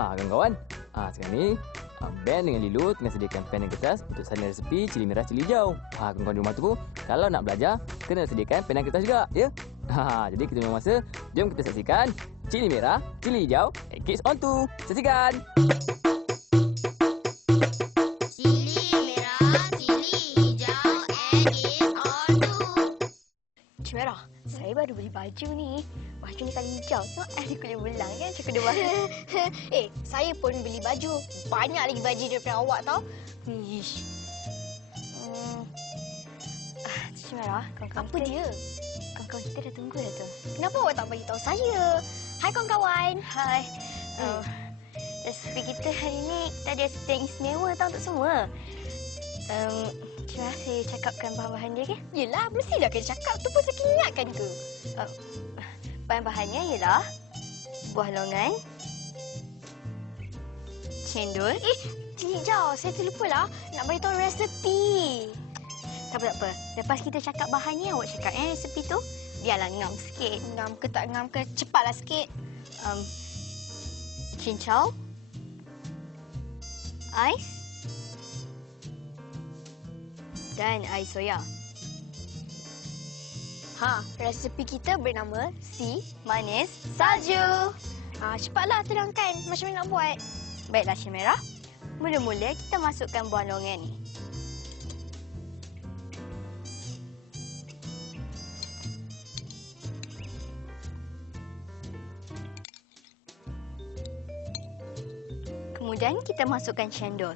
Kawan-kawan, sekarang ni Ben dengan Lilu tengah sediakan pen dan kertas untuk salin resepi cili merah cili hijau. Kawan-kawan di rumah tu kalau nak belajar kena sediakan pen dan kertas juga, ya. Jadi kita memang masa, jom kita saksikan cili merah cili hijau Kids on 2. Saksikan. Merah, saya baru beli baju ni. Baju ni kali hijau. Tengok ada kulit belang kan macam kedua. Saya pun beli baju. Banyak lagi baju daripada awak tau. Ish. Cici Merah, kawan-kawan apa dia? Kawan-kawan kita dah tunggu dah tu. Kenapa awak tak bagi tahu saya? Hai kawan-kawan. Hai. Resepi kita hari ni kita ada sesuatu yang istimewa tau untuk semua. Cuma saya cakapkan bahan-bahan dia ke? Yelah, mestilah kena cakap tu pun saya ingatkan ke? Bahan-bahannya ialah buah longan, cendol. Cili hijau, saya terlupalah nak bagi tahu resepi. Tak apa. Lepas kita cakap bahannya, awak cakap resepi tu. Biarlah ngam sikit. Ngam ke tak ngam ke, cepatlah sikit. Cincau, ais dan air soya. Resepi kita bernama si Manis salju. Cepatlah terangkan macam mana nak buat. Baiklah, Cik Merah. Mula-mula kita masukkan buah longan ni. Kemudian kita masukkan cendol.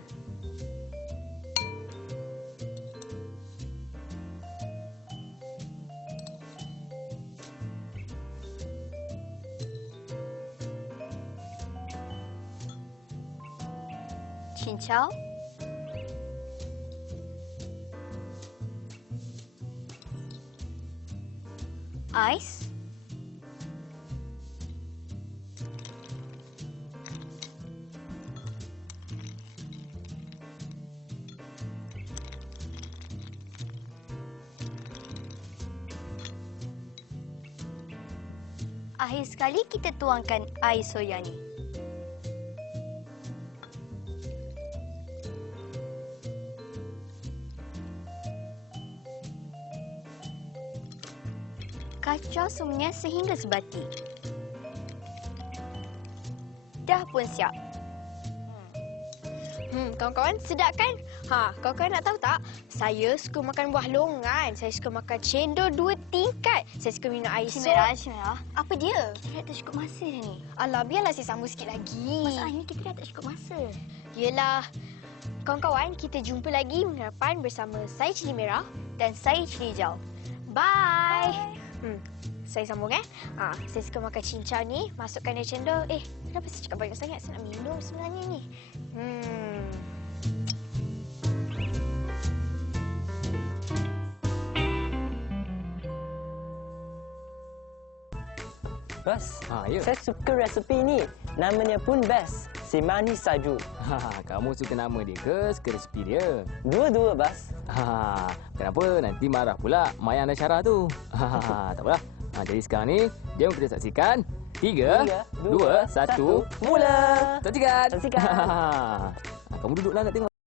Cincau, ais, akhir sekali kita tuangkan air soya ni. Kacau semuanya sehingga sebati. Dah pun siap. Kawan-kawan, sedap kan? Kawan-kawan nak tahu tak? Saya suka makan buah longan. Saya suka makan cendol 2 tingkat. Saya suka minum air Cik sos. Merah. Apa dia? Kita tak cukup masa ni. Alah, biarlah saya sambung sikit lagi. Masalahnya kita dah tak cukup masa. Yelah. Kawan-kawan, kita jumpa lagi minggu depan bersama saya Cili Merah. Dan saya cili hijau. Bye. Saya sambung saya suka makan cincau ni. Masukkan dia cendol. Kenapa saya cakap banyak sangat? Saya nak minum sebenarnya ni. Bas, Ya. saya suka resepi ni. Namanya pun best. Si Manis Salju. Kamu suka nama dia ke suka resepi dia? Dua-dua, Bas. Kenapa? Nanti marah pula Mak yang ada syarah tu. Tak apalah. Jadi sekarang ni, jom kita saksikan 3, 2, 1, mula. Saksikan. Saksikan. Kamu duduklah nak tengok.